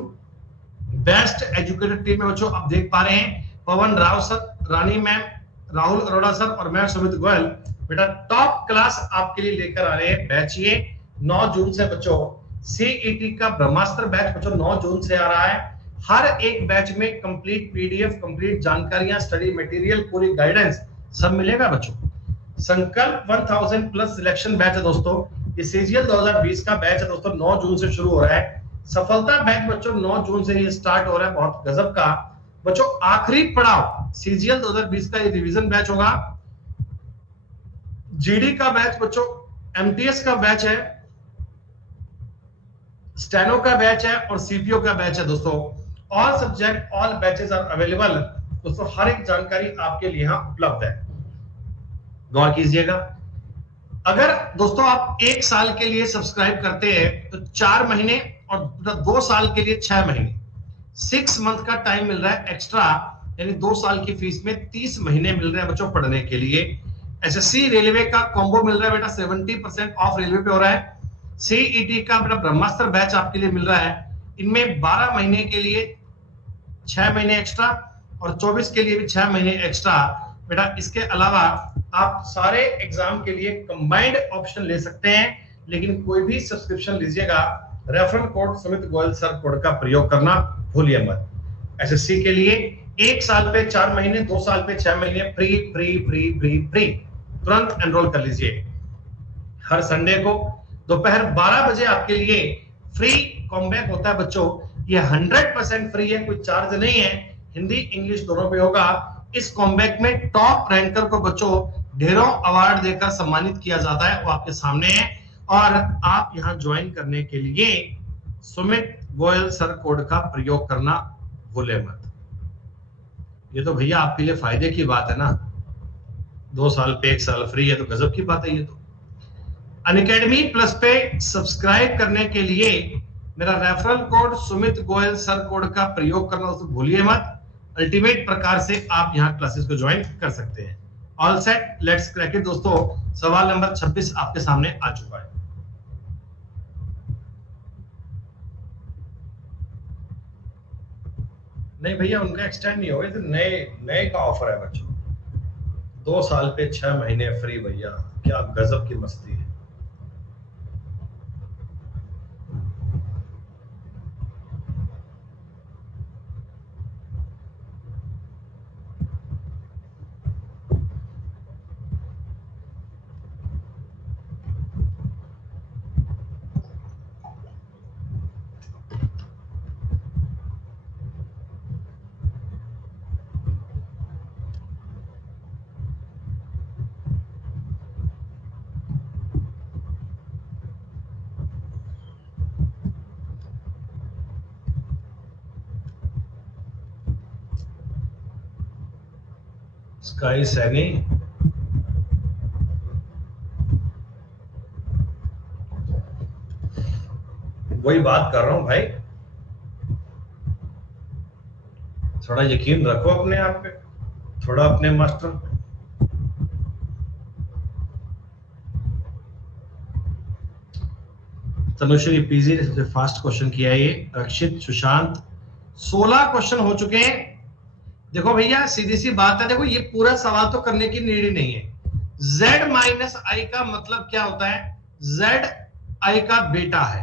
Best educated team में बच्चों आप देख पा रहे हैं पवन राव सर, रानी मैम, राहुल अरोड़ा सर और मैं सुमित गोयल बेटा टॉप क्लास आपके लिए लेकर आ रहे हैं बैच। ये 9 जून से बच्चों सीईटी का ब्रह्मास्त्र बैच बच्चों 9 जून से आ रहा है। हर एक बैच में कंप्लीट पीडीएफ, कंप्लीट जानकारियां, स्टडी मटेरियल, पूरी गाइडेंस सब मिलेगा बच्चों। संकल्प 1000+ सिलेक्शन बैच है दोस्तों। ये सीजीएल 2020 का बैच है दोस्तों, 9 जून से शुरू हो रहा है। सफलता बैच बच्चों 9 जून से ये स्टार्ट हो रहा है, बहुत गजब का बच्चों। आखिरी पड़ाव सीजीएल 2020 का ये रिवीजन बैच होगा। जीडी का बैच बच्चों, एमटीएस का बैच है, स्टेनो का बैच है और सीपीओ का बैच है दोस्तों। All subject, all batches are available दोस्तों। हर एक जानकारी आपके लिए यहां उपलब्ध है, गौर कीजिएगा। अगर दोस्तों आप 1 साल के लिए सब्सक्राइब करते हैं तो 4 महीने और 2 साल के लिए 6 महीने, 6 मंथ का टाइम मिल रहा है एक्स्ट्रा, यानी 2 साल की फीस में 30 महीने मिल रहे हैं बच्चों पढ़ने के लिए। एसएससी रेलवे का कॉम्बो मिल रहा है बेटा, 70% ऑफ रेलवे पे हो रहा है। सीईटी का बेटा ब्रह्मास्त्र बैच आपके लिए मिल रहा है। इनमें 12 महीने के लिए 6 महीने एक्स्ट्रा और 24 के लिए भी 6 महीने एक्स्ट्रा बेटा। इसके अलावा आप सारे एग्जाम के लिए कंबाइंड ऑप्शन ले सकते हैं, लेकिन कोई भी सब्सक्रिप्शन लीजिएगा referral code Sumit Goyal sir code का प्रयोग करना भूलिए मत। एसएससी के लिए 1 साल पे 4 महीने, 2 साल पे 6 महीने free free free free free. तुरंत एनरोल कर लीजिए। हर संडे को दोपहर 12 बजे आपके लिए फ्री कॉमबैक होता है बच्चों। ये 100% फ्री है, कोई चार्ज नहीं है। हिंदी इंग्लिश दोनों पे होगा। इस कॉमबैक में टॉप रैंकर को बच्चों ढेरों अवार्ड देकर सम्मानित किया जाता है, वो आपके सामने है। और आप यहां ज्वाइन करने के लिए सुमित गोयल सर कोड का प्रयोग करना भूले मत। ये तो भैया आपके लिए फायदे की बात है ना, 2 साल पे 1 साल फ्री है तो गजब की बात है ये तो। अनअकैडमी प्लस पे सब्सक्राइब करने के लिए मेरा referral code Sumit Goyal sir code का प्रयोग करना तो भूलिए मत। अल्टीमेट प्रकार से आप यहाँ क्लासेस को ज्वाइन कर सकते हैं। All set, let's crack it दोस्तों। सवाल नंबर 26 आपके सामने आ चुका है। नहीं भैया, उनका एक्सटेंड नहीं होगा, तो नए नए का ऑफर है बच्चों। 2 साल पे 6 महीने फ्री भैया, क्या गजब की मस्ती है। स्काई सैनी, वही बात कर रहा हूं भाई, थोड़ा यकीन रखो अपने आप पे, थोड़ा अपने मास्टर पे। तनुश्री पीजी ने सबसे फास्ट क्वेश्चन किया ये। रक्षित, सुशांत, 16 क्वेश्चन हो चुके हैं। देखो भैया सीधी सी बात है, देखो ये पूरा सवाल तो करने की नीड ही नहीं है। z माइनस आई का मतलब क्या होता है? z आई का बेटा है,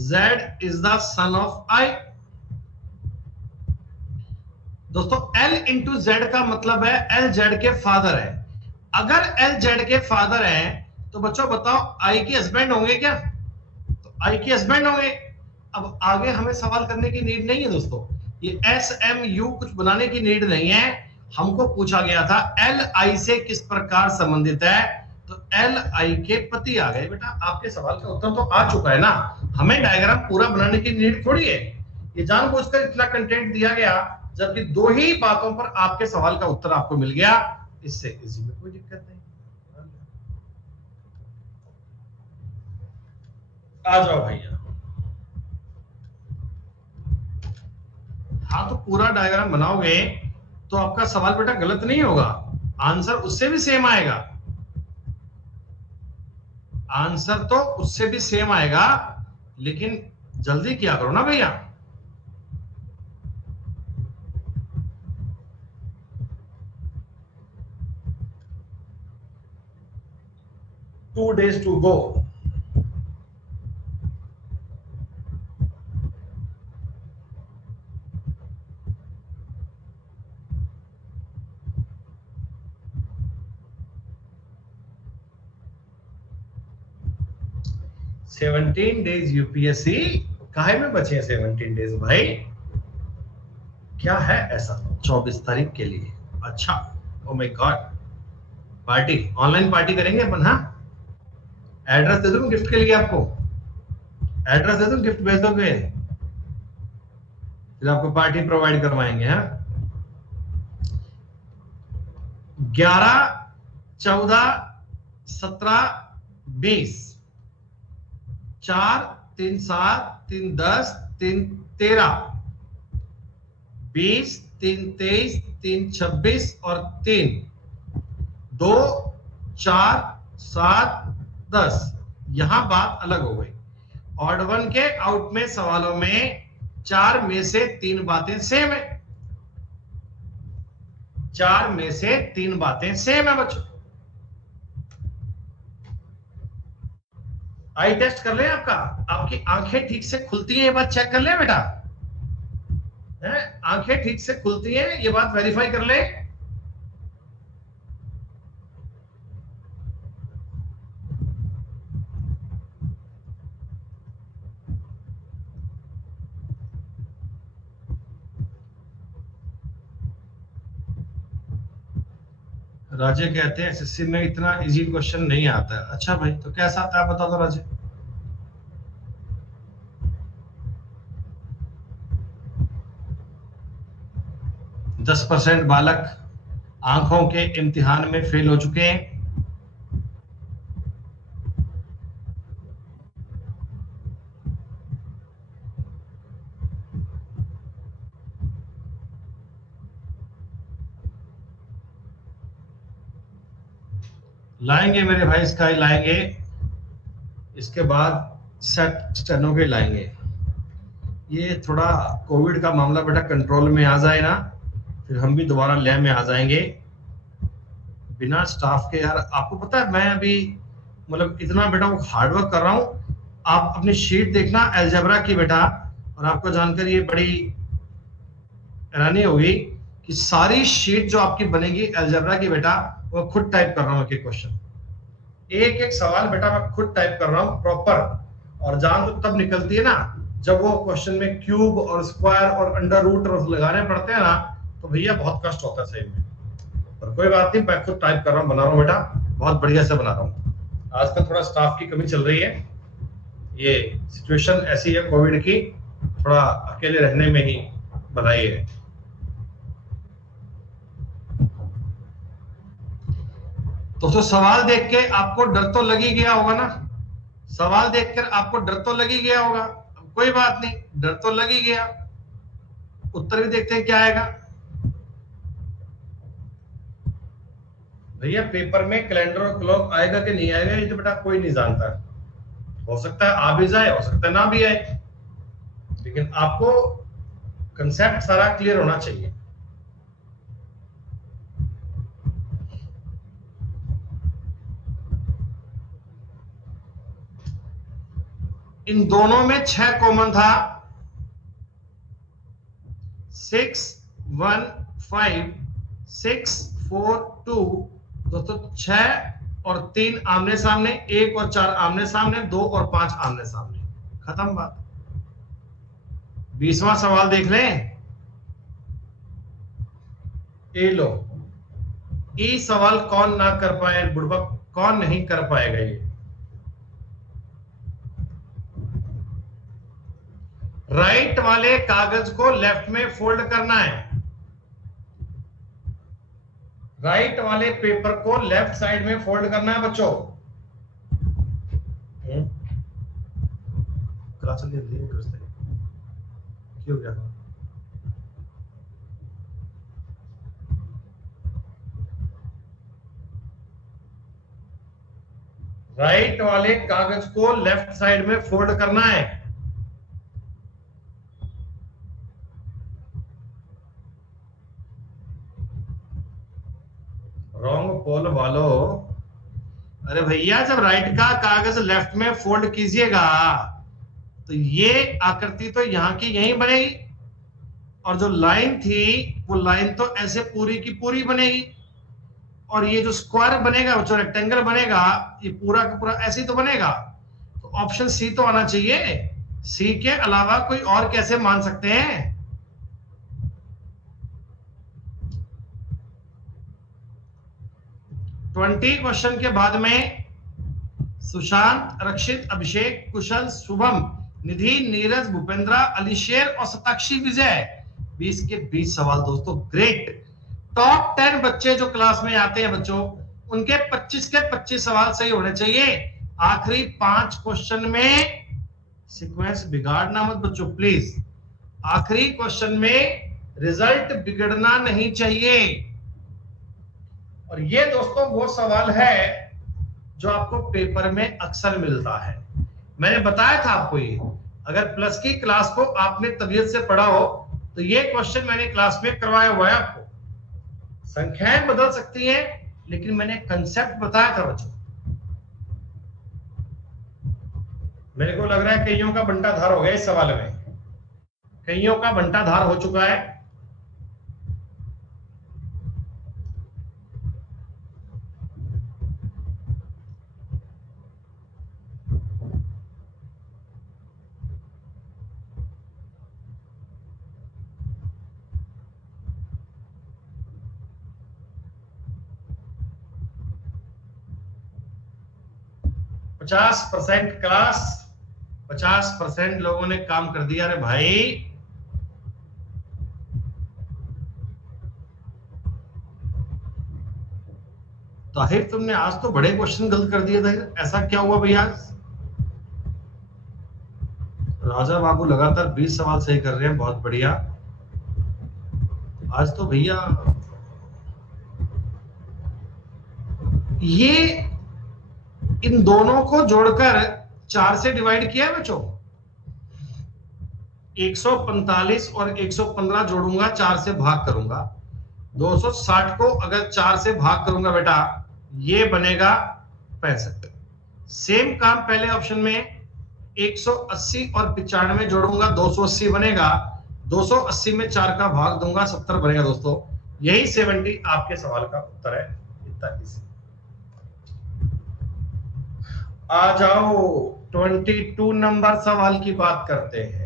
z is the son of I. दोस्तों l इंटू जेड का मतलब है l जेड के फादर है। अगर l जेड के फादर है तो बच्चों बताओ आई के हस्बैंड होंगे क्या? तो आई के हस्बैंड होंगे। अब आगे हमें सवाल करने की नीड नहीं है दोस्तों, ये एस एम यू कुछ बनाने की नीड नहीं है। हमको पूछा गया था एल आई से किस प्रकार संबंधित है, तो एल आई के पति आ गए। बेटा आपके सवाल का उत्तर तो आ चुका है ना, हमें डायग्राम पूरा बनाने की नीड थोड़ी है। ये जानबूझकर इतना कंटेंट दिया गया, जबकि 2 ही बातों पर आपके सवाल का उत्तर आपको मिल गया। इससे इसी में कोई दिक्कत नहीं। आ जाओ भैया। हाँ तो पूरा डायग्राम बनाओगे तो आपका सवाल बेटा गलत नहीं होगा, आंसर उससे भी सेम आएगा। आंसर तो उससे भी सेम आएगा, लेकिन जल्दी किया करो ना भैया। Two days to go. Seventeen days UPSC, काहे में बचे हैं 17 डेज भाई? क्या है ऐसा 24 तारीख के लिए? अच्छा, oh my God, party, online party करेंगे अपन। हाँ, एड्रेस दे दूं गिफ्ट के लिए आपको, एड्रेस दे दूं, गिफ्ट भेज दोगे, फिर आपको पार्टी प्रोवाइड करवाएंगे। हाँ, 11, 14, 17, 20, 4, 3, 7, 3, 10, 3, 13, 20, 3, 23, 3, 26 और 3, 2, 4, 7, 10। यहां बात अलग हो गई। ऑड वन के आउट में सवालों में 4 में से 3 बातें सेम है, 4 में से 3 बातें सेम है बच्चों। आई टेस्ट कर ले आपका, आपकी आंखें ठीक से खुलती हैं, ये बात चेक कर ले बेटा। है, आंखें ठीक से खुलती हैं, ये बात वेरीफाई कर ले। राजे कहते हैं एसएससी में इतना इजी क्वेश्चन नहीं आता है। अच्छा भाई, तो कैसा आता है आप बता दो राजे। 10% बालक आंखों के इम्तिहान में फेल हो चुके हैं। लाएंगे मेरे भाई, स्काई लाएंगे, इसके बाद सेट स्टेनो के लाएंगे। ये थोड़ा कोविड का मामला बेटा कंट्रोल में आ जाए ना, फिर हम भी दोबारा लैब में आ जाएंगे बिना स्टाफ के। यार आपको पता है मैं अभी मतलब इतना बेटा वो हार्डवर्क कर रहा हूँ। आप अपनी शीट देखना अलजेब्रा की बेटा, और आपको जानकर ये बड़ी हैरानी होगी कि सारी शीट जो आपकी बनेगी अलजेब्रा की बेटा, वो खुद टाइप कर रहा हूँ एक क्वेश्चन, एक एक सवाल बेटा मैं खुद टाइप कर रहा हूँ प्रॉपर। और जान तो तब निकलती है ना जब वो क्वेश्चन में क्यूब और स्क्वायर और अंडर रूट और लगाने पड़ते हैं ना, तो भैया बहुत कष्ट होता है सही में। पर कोई बात नहीं, मैं खुद टाइप कर रहा हूँ, बना रहा हूँ बेटा, बहुत बढ़िया से बना रहा हूँ। आजकल थोड़ा स्टाफ की कमी चल रही है, ये सिचुएशन ऐसी है कोविड की, थोड़ा अकेले रहने में ही बधाई है। तो सवाल देख के आपको डर तो लग ही गया होगा ना, सवाल देखकर आपको डर तो लग ही गया होगा। कोई बात नहीं, डर तो लग ही गया, उत्तर भी देखते हैं क्या आएगा। भैया पेपर में कैलेंडर और क्लॉक आएगा कि नहीं आएगा ये तो बेटा कोई नहीं जानता, हो सकता है आ भी जाए, हो सकता है ना भी आए, लेकिन आपको कंसेप्ट सारा क्लियर होना चाहिए। इन दोनों में 6 कॉमन था, 6 1 5 6 4 2। दोस्तों 6 और 3 आमने सामने, 1 और 4 आमने सामने, 2 और 5 आमने सामने, खत्म बात। 20वां सवाल देख लें, ये लो, ये सवाल कौन ना कर पाए बुड़बक, कौन नहीं कर पाएगा ये। राइट वाले कागज को लेफ्ट में फोल्ड करना है, राइट वाले पेपर को लेफ्ट साइड में फोल्ड करना है बच्चों। क्लास चल रही है, क्यों गया? राइट वाले कागज को लेफ्ट साइड में फोल्ड करना है। रॉन्ग पोल वालों, अरे भैया जब राइट का कागज लेफ्ट में फोल्ड कीजिएगा तो ये आकृति तो यहां की यहीं बनेगी, और जो लाइन थी वो लाइन तो ऐसे पूरी की पूरी बनेगी, और ये जो स्क्वायर बनेगा, जो रेक्टेंगल बनेगा, ये पूरा का पूरा ऐसे ही तो बनेगा। तो ऑप्शन सी तो आना चाहिए, सी के अलावा कोई और कैसे मान सकते हैं? ट्वेंटी क्वेश्चन के बाद में सुशांत, रक्षित, अभिषेक, कुशल, शुभम, निधि, नीरज, भूपेंद्र, अलीशेर और सताक्षी विजय, 20 के 20 सवाल दोस्तों, ग्रेट। टॉप 10 बच्चे जो क्लास में आते हैं बच्चों, उनके 25 के 25 सवाल सही होने चाहिए। आखिरी 5 क्वेश्चन में सीक्वेंस बिगाड़ना मत बच्चों प्लीज, आखिरी क्वेश्चन में रिजल्ट बिगड़ना नहीं चाहिए। और ये दोस्तों वो सवाल है जो आपको पेपर में अक्सर मिलता है। मैंने बताया था आपको, ये अगर प्लस की क्लास को आपने तबीयत से पढ़ा हो तो ये क्वेश्चन मैंने क्लास में करवाया हुआ है आपको। संख्याएं बदल सकती हैं लेकिन मैंने कंसेप्ट बताया था बच्चों। मेरे को लग रहा है कईयों का बंटाधार हो गया इस सवाल में, कईयों का बंटाधार हो चुका है। %, क्लास 50% लोगों ने काम कर दिया। अरे भाई ताहिर, तुमने आज तो बड़े क्वेश्चन गलत कर दिए ताहिर, ऐसा क्या हुआ भैया? राजा बाबू लगातार 20 सवाल सही कर रहे हैं, बहुत बढ़िया। आज तो भैया ये इन दोनों को जोड़कर 4 से डिवाइड किया है बच्चों। 145 और 115 जोड़ूंगा, 4 से भाग करूंगा। 260 को अगर 4 से भाग करूंगा बेटा, ये बनेगा 65। सेम काम पहले ऑप्शन में 180 और 95 जोड़ूंगा, 280 बनेगा। 280 में 4 का भाग दूंगा, 70 बनेगा दोस्तों। यही 70 आपके सवाल का उत्तर है। इतना इजी। आ जाओ 22 नंबर सवाल की बात करते हैं।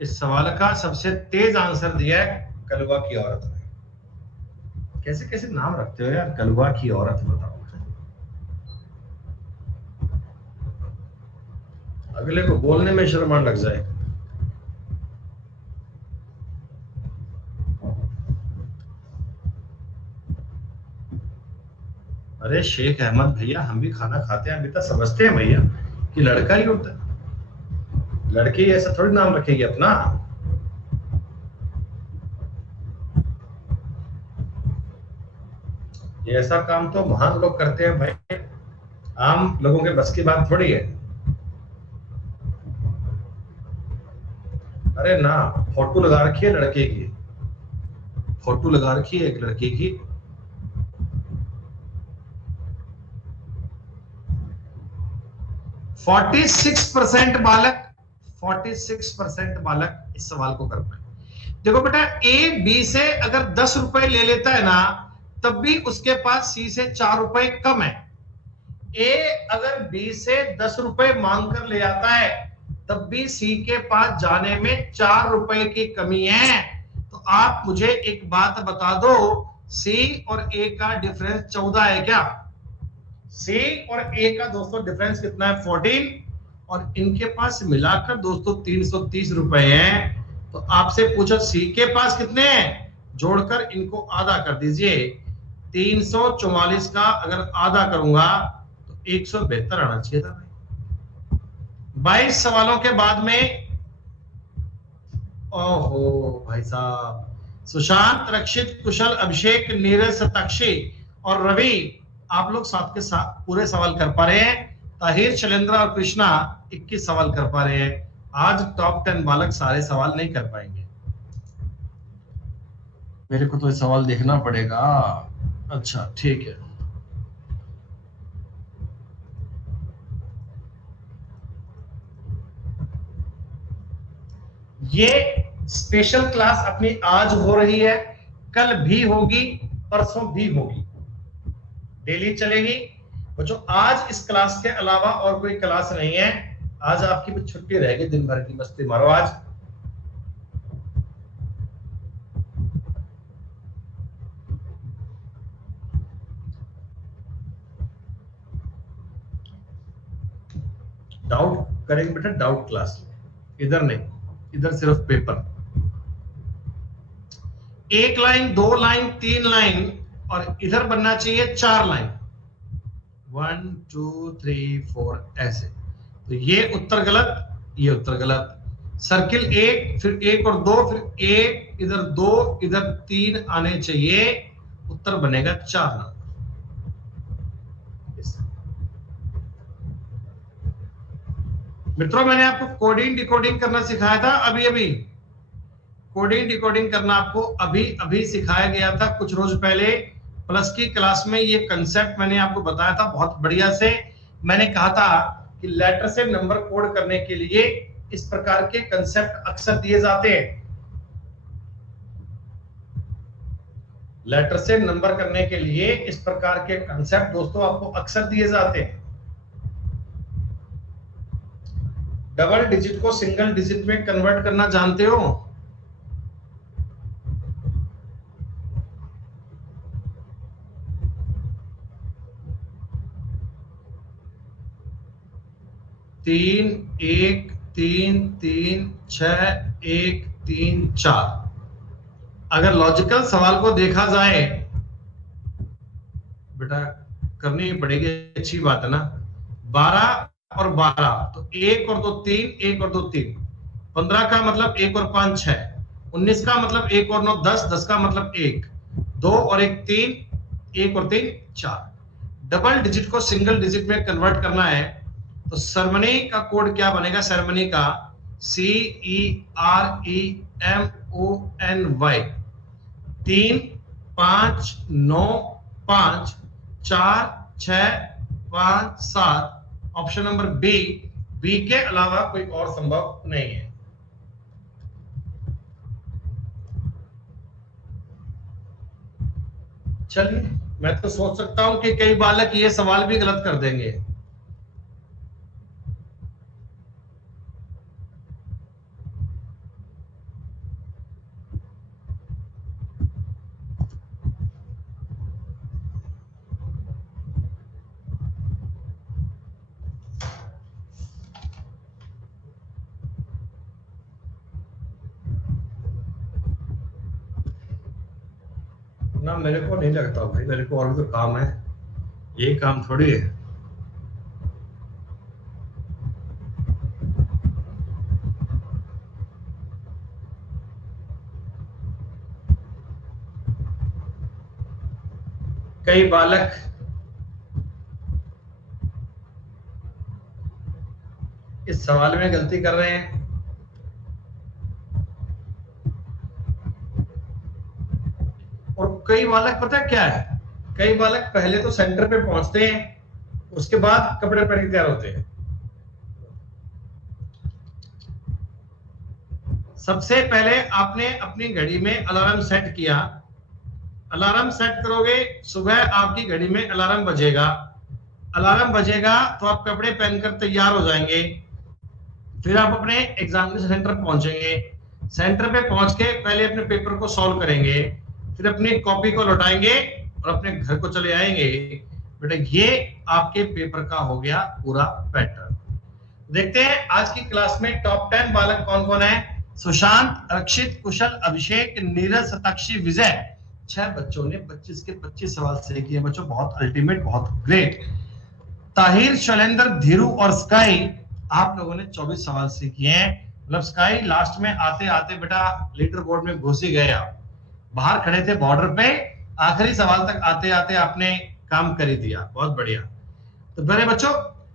इस सवाल का सबसे तेज आंसर दिया है कलवा की औरत ने। कैसे कैसे नाम रखते हो यार, कलवा की औरत, बताओ। अगले को बोलने में शर्मा लग जाए। अरे शेख अहमद भैया, हम भी खाना खाते हैं, अभी तक समझते हैं भैया कि लड़का ही होता है, लड़की ऐसा थोड़ी नाम रखेगी अपना। ये ऐसा काम तो महान लोग करते हैं भाई, आम लोगों के बस की बात थोड़ी है। अरे ना, फोटो लगा रखी है लड़के की, फोटो लगा रखी है एक लड़के की। फोर्टी 46% बालक, 46% बालक इस सवाल को कर पाए। देखो बेटा, ए बी से अगर 10 रुपए ले लेता है ना, तब भी उसके पास सी से 4 रुपए कम है। ए अगर बी से 10 रुपए मांग कर ले आता है, तब भी सी के पास जाने में 4 रुपए की कमी है। तो आप मुझे एक बात बता दो, सी और ए का डिफरेंस 14 है क्या? सी और ए का दोस्तों डिफरेंस कितना है? 14। और इनके पास मिलाकर दोस्तों 330 रुपए हैं। तो आपसे पूछो सी के पास कितने हैं, जोड़कर इनको आधा कर दीजिए। 344 का अगर आधा करूंगा तो 172 आना चाहिए था भाई। 22 सवालों के बाद में, ओहो भाई साहब, सुशांत, रक्षित, कुशल, अभिषेक, नीरज, सताक्षी और रवि, आप लोग साथ के साथ पूरे सवाल कर पा रहे हैं। ताहिर, शैलेंद्र और कृष्णा 21 सवाल कर पा रहे हैं। आज टॉप 10 बालक सारे सवाल नहीं कर पाएंगे। मेरे को तो ये सवाल देखना पड़ेगा। अच्छा ठीक है। ये स्पेशल क्लास अपनी आज हो रही है, कल भी होगी, परसों भी होगी, डेली चलेगी बच्चों। आज इस क्लास के अलावा और कोई क्लास नहीं है। आज आपकी भी छुट्टी रहेगी, दिन भर की मस्ती मारो आज। डाउट करेंगे बेटा, डाउट क्लास, इधर नहीं, इधर सिर्फ पेपर। 1 लाइन, 2 लाइन, 3 लाइन, और इधर बनना चाहिए 4 लाइन। 1 2 3 4 ऐसे। तो ये उत्तर गलत, ये उत्तर गलत। सर्किल 1, फिर 1 और 2, फिर 1, इधर 2, इधर 3 आने चाहिए। उत्तर बनेगा 4 नंबर। मित्रों, मैंने आपको कोडिंग डिकोडिंग करना सिखाया था अभी अभी। कोडिंग डिकोडिंग करना आपको अभी अभी सिखाया गया था कुछ रोज पहले प्लस की क्लास में। ये कंसेप्ट मैंने आपको बताया था बहुत बढ़िया से। मैंने कहा था कि लेटर से नंबर कोड करने के लिए इस प्रकार के कंसेप्ट अक्सर दिए जाते हैं। लेटर से नंबर करने के लिए इस प्रकार के कंसेप्ट दोस्तों आपको अक्सर दिए जाते हैं। डबल डिजिट को सिंगल डिजिट में कन्वर्ट करना जानते हो? तीन, 1, 3, 3, 6, 1, 3, 4। अगर लॉजिकल सवाल को देखा जाए बेटा, करनी पड़ेगी, अच्छी बात है ना। 12 और 12 तो 1 और 2 3, 1 और 2 3, 15 का मतलब 1 और 5 6, 19 का मतलब 1 और 9 10, 10 का मतलब 1, 2 और 1 3, 1 और 3 4। डबल डिजिट को सिंगल डिजिट में कन्वर्ट करना है तो सरमनी का कोड क्या बनेगा? सरमनी का CEREMONY 3 5 9 5 4 6 5 7। Option number B, B के अलावा कोई और संभव नहीं है। चलिए, मैं तो सोच सकता हूं कि कई बालक ये सवाल भी गलत कर देंगे। ना, मेरे को नहीं लगता भाई, मेरे को और भी तो काम है, ये काम थोड़ी है। कई बालक इस सवाल में गलती कर रहे हैं। और कई बालक पता है क्या है, कई बालक पहले तो सेंटर पे पहुंचते हैं, उसके बाद कपड़े पहन के तैयार होते हैं। सबसे पहले आपने अपनी घड़ी में अलार्म सेट किया, अलार्म सेट करोगे, सुबह आपकी घड़ी में अलार्म बजेगा, अलार्म बजेगा तो आप कपड़े पहनकर तैयार हो जाएंगे। फिर आप अपने एग्जामिनेशन सेंटर पहुंचेंगे, सेंटर पे पहुंच के पहले अपने पेपर को सॉल्व करेंगे, फिर अपनी कॉपी को लौटाएंगे और अपने घर को चले आएंगे। बेटा, ये आपके पेपर का हो गया पूरा पैटर्न। देखते हैं आज की क्लास में टॉप 10 बालक कौन कौन है। सुशांत, रक्षित, कुशल, अभिषेक, नीरज, सताक्षी, विजय। 6 बच्चों ने 25 के 25 सवाल सही किए बच्चों, बहुत अल्टीमेट, बहुत ग्रेट। ताहिर, शैलेंद्र, धीरू और स्काई, आप लोगों ने 24 सवाल सही किए हैं। मतलब स्काई लास्ट में आते आते बेटा लीडर बोर्ड में घुस ही गए, आप बाहर खड़े थे बॉर्डर पे, आखिरी सवाल तक आते आते आपने काम कर ही दिया, बहुत बढ़िया। तो मेरे बच्चों,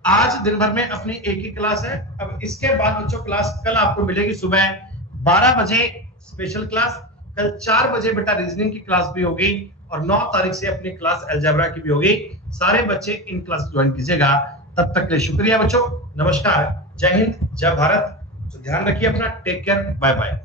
आज दिन भर में अपनी एक ही क्लास है। अब इसके बाद बच्चों क्लास कल आपको मिलेगी सुबह 12 बजे स्पेशल क्लास, कल 4 बजे बेटा रीजनिंग की क्लास भी होगी, और 9 तारीख से अपनी क्लास अलजेब्रा की भी होगी। सारे बच्चे इन क्लास ज्वाइन कीजिएगा। तब तक के लिए शुक्रिया बच्चों, नमस्कार, जय हिंद, जय भारत। तो ध्यान रखिए अपना, टेक केयर, बाय बाय।